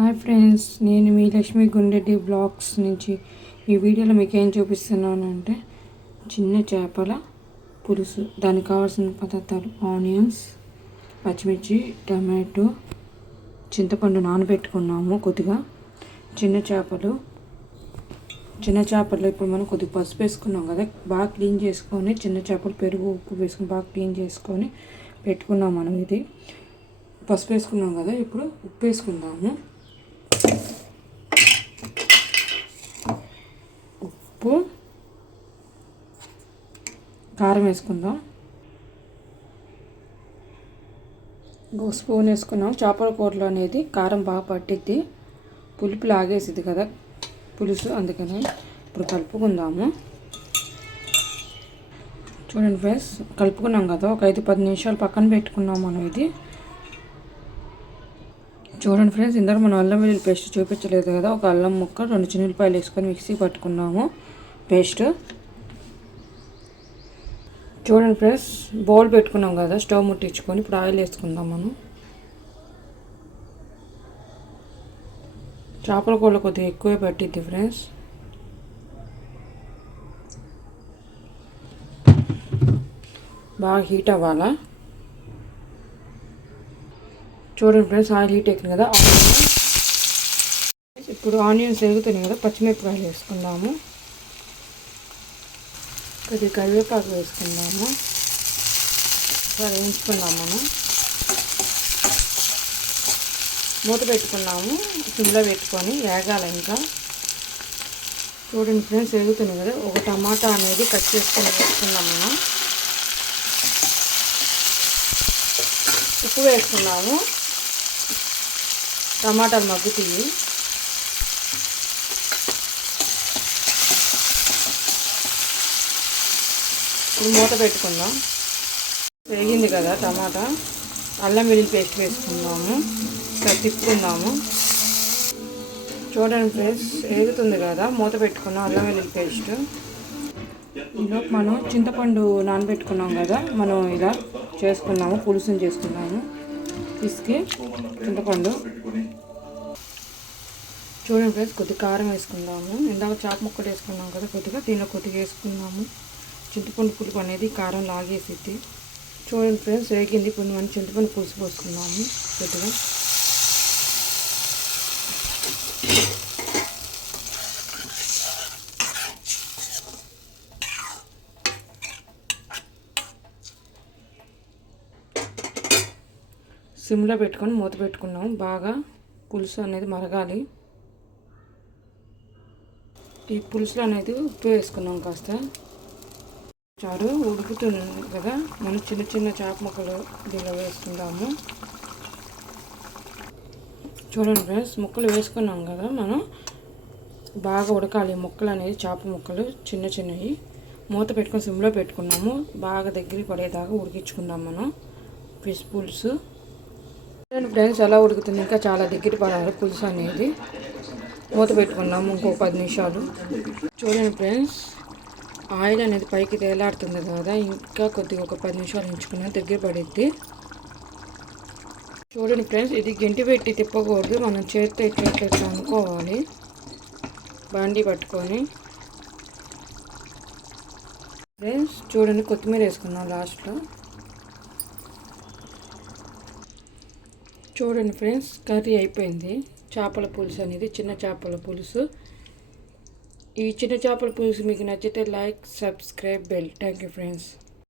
Hi friends నేను మీ Lakshmi గుండెడ్డి blogs నుంచి ఈ వీడియోలో మీకు ఏం చూపిస్తున్నాను అంటే చిన్న చేపల పులుసు. దానికి కావాల్సిన పదార్థాలు ఆనియన్స్ పచ్చిమిర్చి టమాటో చింతపండు నానబెట్టుకున్నాము కొద్దిగా. చిన్న చేపలు చిన్న చేపలు ఇప్పుడు మనం కొద్దిగా పసుపు వేసుకున్నాం కదా బాగా క్లీన్ చేసుకొని చిన్న చేపలు పెరుగు ఉప్పు వేసుకొని బాగా క్లీన్ చేసుకొని పెట్టుకున్నాం మనం ఇది. పసుపు వేసుకున్నాం కదా ఇప్పుడు ఉప్పు వేసుకుందాము ఉప్పు కారం వేసుకుందాం. ఒక స్పూన్ వేసుకున్నాం. చేపల కూరలో అనేది కారం బాగా పట్టిద్ది. పులుపు లాగేసిద్ది కదా పులుసు అందుకని ఇప్పుడు కలుపుకుందాము. చూడండి ఫ్రెండ్స్ కలుపుకున్నాం కదా ఒక ఐదు పది నిమిషాలు పక్కన పెట్టుకున్నాం మనం ఇది. చూడండి ఫ్రెండ్స్ ఇందాక మనం అల్లం వెల్లుల్లి పేస్ట్ చూపించలేదు కదా ఒక అల్లం ముక్క రెండు చిన్నపాయలు వేసుకొని మిక్సీ పట్టుకున్నాము. పేస్ట్ చూడండి ఫ్రెండ్స్ బౌల్ పెట్టుకున్నాం కదా స్టవ్ ముట్టించుకొని ఇప్పుడు ఆయిల్ వేసుకుందాం మనం. చేపల కూర కొద్దిగా ఎక్కువే పట్టిద్ది ఫ్రెండ్స్. బాగా హీట్ అవ్వాలా? చూడండి ఫ్రెండ్స్ ఆయిల్ హీట్ ఎక్కింది కదా ఆనియన్ ఇప్పుడు ఆనియన్స్ ఎగుతున్నాయి కదా పచ్చిమిరపకాయలు వేసుకుందాము. కొద్దిగా కరివేపాకు వేసుకుందాము. సరే వేయించుకుందాం మనం. మూత పెట్టుకున్నాము. సిమ్లో పెట్టుకొని వేగాలి ఇంకా. చూడండి ఫ్రెండ్స్ ఎగుతుంది కదా. ఒక టమాటా అనేది కట్ చేసుకొని వేసుకుందాం మనం. ఉప్పు వేసుకున్నాము. టమాటాలు మగ్గుతాయి. ఇప్పుడు మూత పెట్టుకుందాం. వేగింది కదా టమాటా. అల్లం వెల్లుల్లి పేస్ట్ వేసుకుందాము. ఇక్కడ తిప్పుకుందాము. చూడండి ఫ్రెండ్స్ వేగుతుంది కదా. మూత పెట్టుకున్నాం అల్లం వెల్లుల్లి పేస్ట్. ఇందులో మనం చింతపండు నానబెట్టుకున్నాం కదా. మనం ఇలా చేసుకున్నాము పులుసుని చేసుకున్నాము. పిసికి చింతపండు. చూడండి ఫ్రెండ్స్ కొద్దిగా కారం వేసుకుందాము. ఇందాక చాప ముక్కలు వేసుకున్నాం కదా కొద్దిగా దీనిలో కొద్దిగా వేసుకున్నాము చింతపండు పులుపు అనేది కారం లాగేసిద్ది. చూడండి ఫ్రెండ్స్ వేగింది ఇప్పుడు మనం చింతపండు పులుసు పోసుకున్నాము. కొద్దిగా సిమ్లో పెట్టుకొని మూత పెట్టుకున్నాము. బాగా పులుసు అనేది మరగాలి. ఈ పులుసులో అనేది ఉప్పు వేసుకున్నాం కాస్త. చారు ఉడుకుతుంది కదా మనం చిన్న చిన్న చేప ముక్కలు దీనిలో వేసుకుందాము. చూడండి ఫ్రెండ్స్ ముక్కలు వేసుకున్నాం కదా మనం. బాగా ఉడకాలి. ముక్కలు అనేది చేప ముక్కలు చిన్న చిన్నవి. మూత పెట్టుకొని సిమ్లో పెట్టుకున్నాము. బాగా దగ్గరికి పడేదాకా ఉడికించుకుందాం మనం. ఫిష్ పులుసు ఫ్రెండ్స్ ఎలా ఉడుకుతుంది. ఇంకా చాలా దగ్గర పడాలి పులుసు అనేది. మూత పెట్టుకున్నాము ఇంకో పది నిమిషాలు. చూడండి ఫ్రెండ్స్ ఆయిల్ అనేది పైకి తేలాడుతుంది కదా ఇంకా కొద్దిగా ఒక పది నిమిషాలు ఉంచుకున్నా దగ్గర పడిద్ది. చూడండి ఫ్రెండ్స్ ఇది గెంటి పెట్టి తిప్పకూడదు మనం చేతితో ఇట్లా ఇట్లా ఇట్లా అనుకోవాలి. బాండీ పట్టుకొని. ఫ్రెండ్స్ చూడండి కొత్తిమీర వేసుకున్నాం లాస్ట్లో. చూడండి ఫ్రెండ్స్ కర్రీ అయిపోయింది. చేపల పులుసు అనేది చిన్న చేపల పులుసు. ఈ చిన్న చేపల పులుసు మీకు నచ్చితే like subscribe bell. Thank you friends